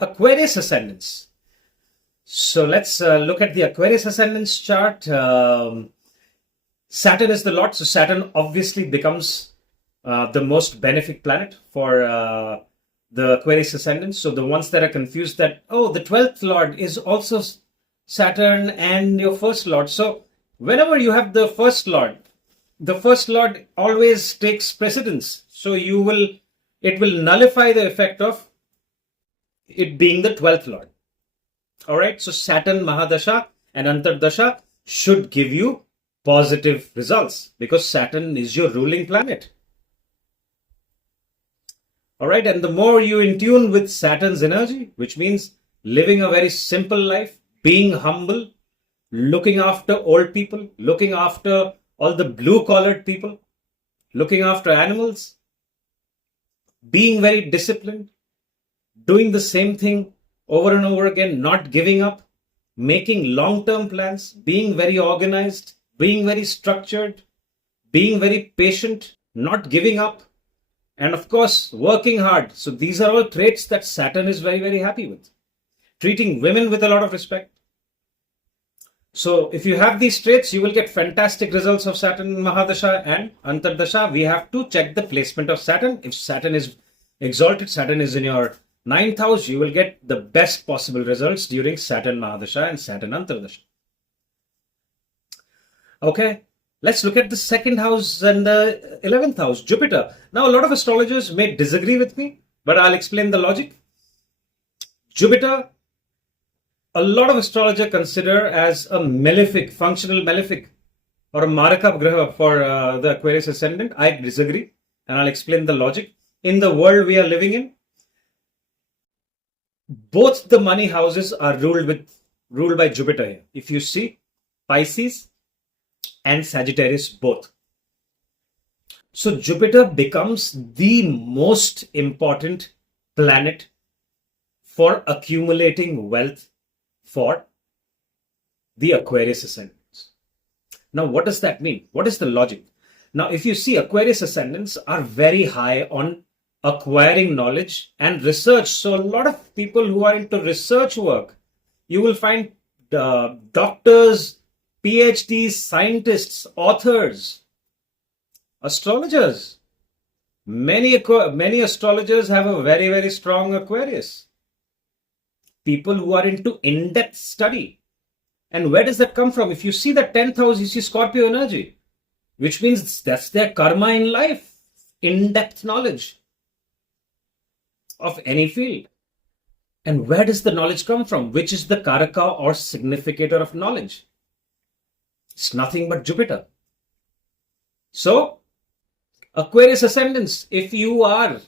Aquarius ascendants. So let's look at the Aquarius ascendants chart. Saturn is the Lord, so Saturn obviously becomes the most benefic planet for the Aquarius ascendants. So the ones that are confused that, oh, the 12th Lord is also Saturn and your first Lord. So whenever you have the first Lord always takes precedence. So it will nullify the effect of it being the 12th Lord. All right, so Saturn Mahadasha and Antardasha should give you positive results because Saturn is your ruling planet. All right, and the more you in tune with Saturn's energy, which means living a very simple life, being humble, looking after old people, looking after all the blue-collared people, looking after animals, being very disciplined, doing the same thing over and over again, not giving up, making long-term plans, being very organized, being very structured, being very patient, not giving up, and of course, working hard. So these are all traits that Saturn is very, very happy with. Treating women with a lot of respect. So if you have these traits, you will get fantastic results of Saturn Mahadasha and Antardasha. We have to check the placement of Saturn. If Saturn is exalted, Saturn is in your 9th house, you will get the best possible results during Saturn Mahadasha and Saturn Antardasha. Okay, let's look at the 2nd house and the 11th house, Jupiter. Now, a lot of astrologers may disagree with me, but I'll explain the logic. Jupiter, a lot of astrologers consider as a malefic, functional malefic, or a Maraka Graha for the Aquarius ascendant. I disagree, and I'll explain the logic. In the world we are living in, both the money houses are ruled by Jupiter here. If you see Pisces and Sagittarius both. So Jupiter becomes the most important planet for accumulating wealth for the Aquarius ascendants. Now, what does that mean? What is the logic? Now, if you see, Aquarius ascendants are very high on acquiring knowledge and research. So a lot of people who are into research work, you will find doctors, PhDs, scientists, authors, astrologers. Many astrologers have a very, very strong Aquarius. People who are into in-depth study. And where does that come from? If you see the 10th house, you see Scorpio energy, which means that's their karma in life, in-depth knowledge of any field. And where does the knowledge come from? Which is the Karaka or significator of knowledge? It's nothing but Jupiter. So, Aquarius ascendants, if you are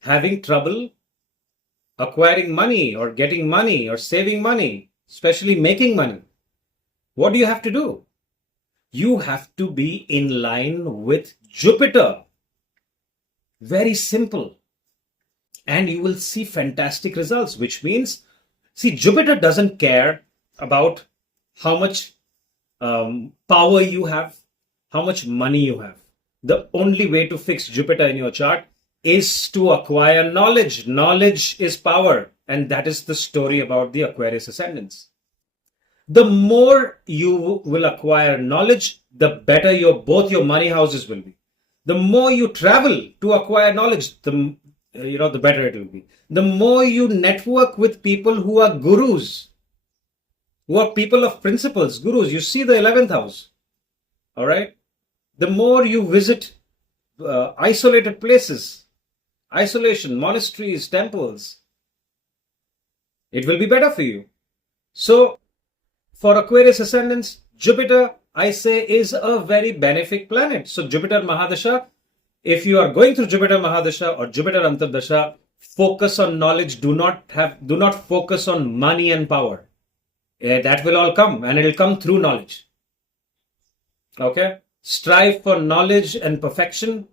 having trouble acquiring money or getting money or saving money, especially making money, what do you have to do? You have to be in line with Jupiter. Very simple. And you will see fantastic results, which means, see, Jupiter doesn't care about how much power you have, how much money you have. The only way to fix Jupiter in your chart is to acquire knowledge. Knowledge is power. And that is the story about the Aquarius ascendants. The more you will acquire knowledge, the better both your money houses will be. The more you travel to acquire knowledge, the better it will be. The more you network with people who are gurus, who are people of principles, gurus. You see the 11th house. All right. The more you visit isolated places, isolation, monasteries, temples, it will be better for you. So, for Aquarius ascendants, Jupiter, I say, is a very benefic planet. So, Jupiter Mahadasha, if you are going through Jupiter Mahadasha or Jupiter Antardasha, focus on knowledge. Do not focus on money and power. That will all come, and it will come through knowledge. Okay? Strive for knowledge and perfection,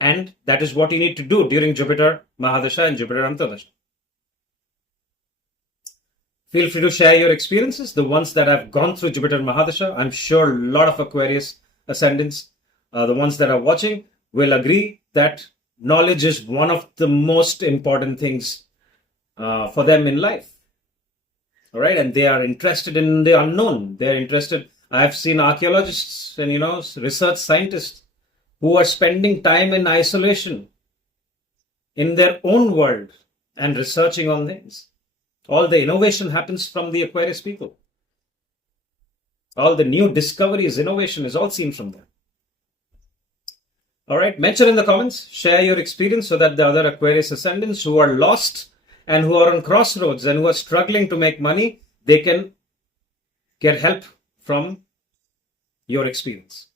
and that is what you need to do during Jupiter Mahadasha and Jupiter Antardasha. Feel free to share your experiences, the ones that have gone through Jupiter Mahadasha. I'm sure a lot of Aquarius ascendants, the ones that are watching, will agree that knowledge is one of the most important things for them in life. All right, and they are interested in the unknown. They are interested. I've seen archaeologists and research scientists who are spending time in isolation in their own world and researching on things. All the innovation happens from the Aquarius people. All the new discoveries, innovation is all seen from them. All right, mention in the comments, share your experience so that the other Aquarius ascendants who are lost and who are on crossroads and who are struggling to make money, they can get help from your experience.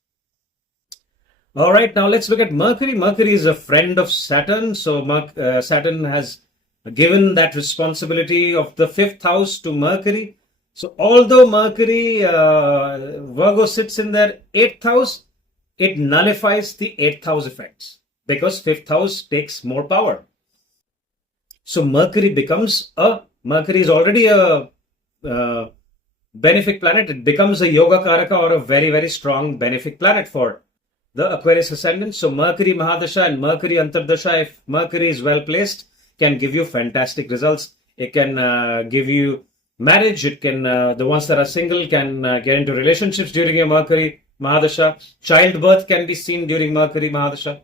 All right, now let's look at Mercury. Mercury is a friend of Saturn. So Saturn has given that responsibility of the 5th house to Mercury. So although Mercury, Virgo sits in their 8th house, it nullifies the 8th house effects because 5th house takes more power. So Mercury is already a benefic planet. It becomes a yoga karaka or a very, very strong benefic planet for the Aquarius ascendant. So Mercury Mahadasha and Mercury Antardasha, if Mercury is well placed, can give you fantastic results. It can give you marriage. It can, the ones that are single can get into relationships during your Mercury Mahadasha. Childbirth can be seen during Mercury Mahadasha.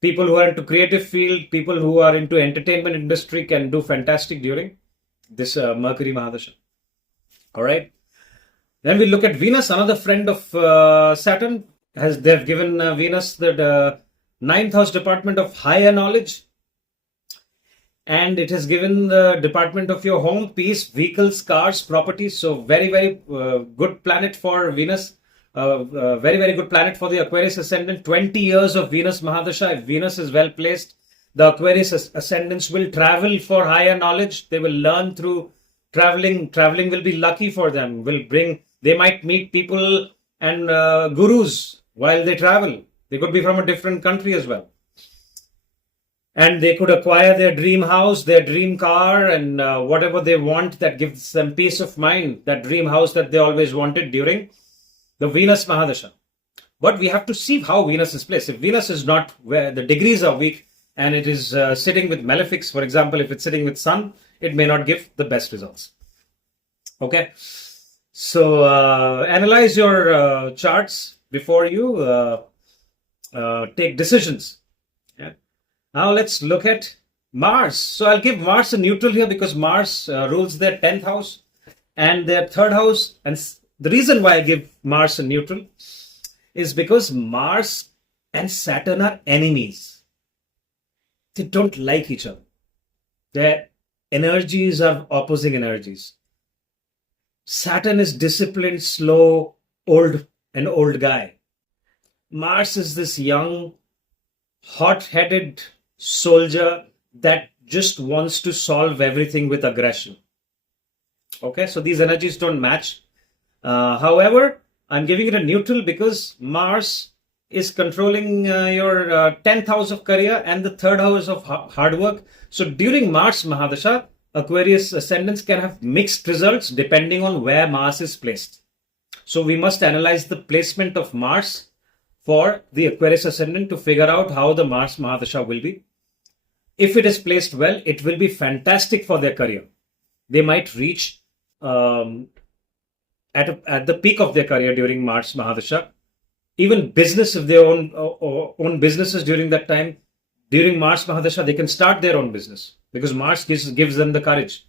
People who are into creative field, people who are into entertainment industry can do fantastic during this Mercury Mahadasha. All right. Then we look at Venus, another friend of Saturn. They've given Venus the 9th house department of higher knowledge. And it has given the department of your home, peace, vehicles, cars, properties. So very, very good planet for Venus. Very, very good planet for the Aquarius ascendant. 20 years of Venus Mahadasha. If Venus is well placed, the Aquarius ascendants will travel for higher knowledge. They will learn through traveling. Traveling will be lucky for them. They might meet people and gurus while they travel. They could be from a different country as well. And they could acquire their dream house, their dream car, and whatever they want that gives them peace of mind, that dream house that they always wanted during the Venus Mahadasha. But we have to see how Venus is placed. If Venus is not where the degrees are weak and it is sitting with malefics, for example, if it's sitting with Sun, it may not give the best results. Okay. So analyze your charts before you take decisions. Yeah. Now let's look at Mars. So I'll give Mars a neutral here because Mars rules their 10th house and their 3rd house. And the reason why I give Mars a neutral is because Mars and Saturn are enemies. They don't like each other. Their energies are opposing energies. Saturn is disciplined, slow, old guy. Mars is this young, hot-headed soldier that just wants to solve everything with aggression. Okay, so these energies don't match. However, I'm giving it a neutral because Mars is controlling your 10th house of career and the 3rd house of hard work. So during Mars Mahadasha, Aquarius ascendants can have mixed results depending on where Mars is placed. So we must analyze the placement of Mars for the Aquarius ascendant to figure out how the Mars Mahadasha will be. If it is placed well, it will be fantastic for their career. They might reach at the peak of their career during Mars Mahadasha. Even business, if they own businesses during that time, during Mars Mahadasha, they can start their own business because Mars gives them the courage,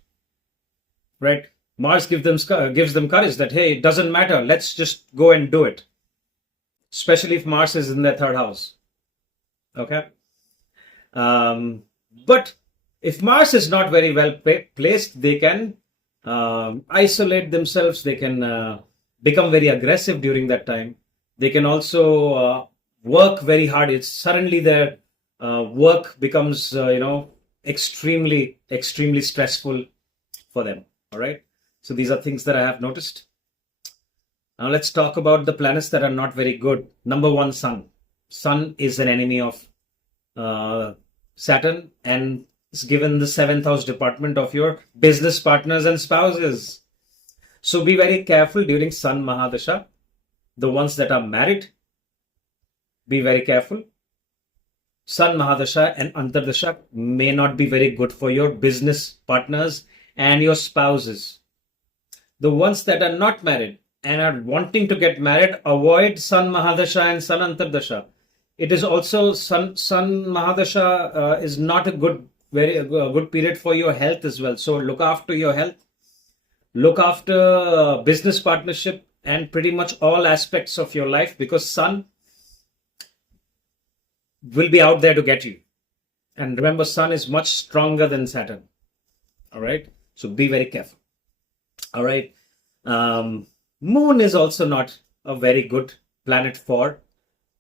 right? Mars gives them courage that, hey, it doesn't matter. Let's just go and do it. Especially if Mars is in their 3rd house. Okay. But if Mars is not very well placed, they can isolate themselves. They can become very aggressive during that time. They can also work very hard. It's suddenly their work becomes, extremely, extremely stressful for them. All right. So these are things that I have noticed. Now let's talk about the planets that are not very good. Number 1, Sun. Sun is an enemy of Saturn and is given the 7th house department of your business partners and spouses. So be very careful during Sun Mahadasha. The ones that are married, be very careful. Sun Mahadasha and Antardasha may not be very good for your business partners and your spouses. The ones that are not married and are wanting to get married, avoid Sun Mahadasha and Sun Antardasha. It is also Sun Mahadasha is not a good period for your health as well. So look after your health, look after business partnership and pretty much all aspects of your life, because Sun will be out there to get you. And remember, Sun is much stronger than Saturn. All right. So be very careful. All right. Moon is also not a very good planet for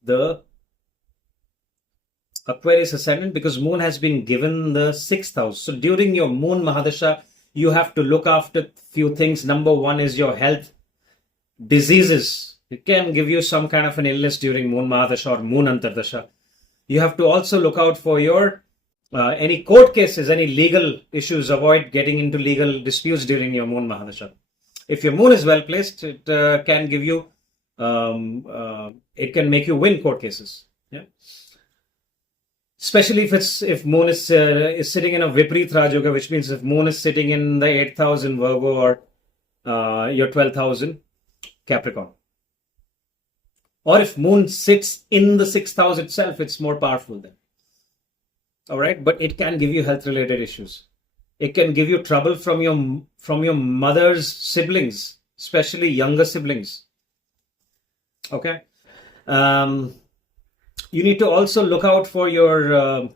the Aquarius ascendant, because Moon has been given the 6th house. So during your Moon Mahadasha, you have to look after few things. Number one is your health. Diseases. It can give you some kind of an illness during Moon Mahadasha or Moon Antardasha. You have to also look out for your any court cases, any legal issues. Avoid getting into legal disputes during your Moon Mahadasha. If your Moon is well placed, it can give you, it can make you win court cases. Yeah. Especially if Moon is sitting in a Vipreet Raj Yoga, which means if Moon is sitting in the 8th house in Virgo or your 12th house in Capricorn. Or if Moon sits in the 6th house itself, it's more powerful then. All right, but it can give you health-related issues. It can give you trouble from your mother's siblings, especially younger siblings. Okay. You need to also look out for your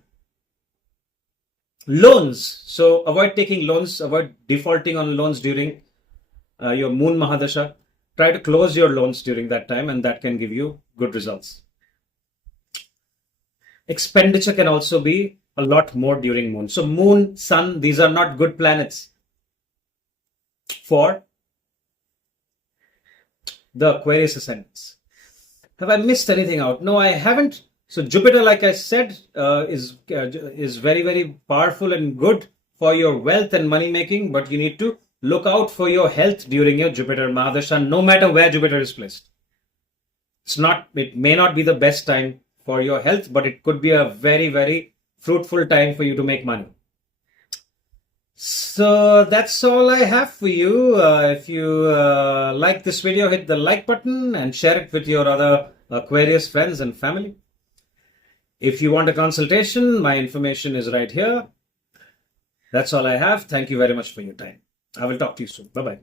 loans. So avoid taking loans, avoid defaulting on loans during your Moon Mahadasha. Try to close your loans during that time, and that can give you good results. Expenditure can also be a lot more during Moon. So Moon, Sun, these are not good planets for the Aquarius ascendants. Have I missed anything out? No, I haven't. So Jupiter, like I said, is very, very powerful and good for your wealth and money making, but you need to look out for your health during your Jupiter Mahadasha, no matter where Jupiter is placed. It may not be the best time for your health, but it could be a very, very fruitful time for you to make money. So that's all I have for you. If you like this video, hit the like button and share it with your other Aquarius friends and family. If you want a consultation, my information is right here. That's all I have. Thank you very much for your time. I will talk to you soon. Bye-bye.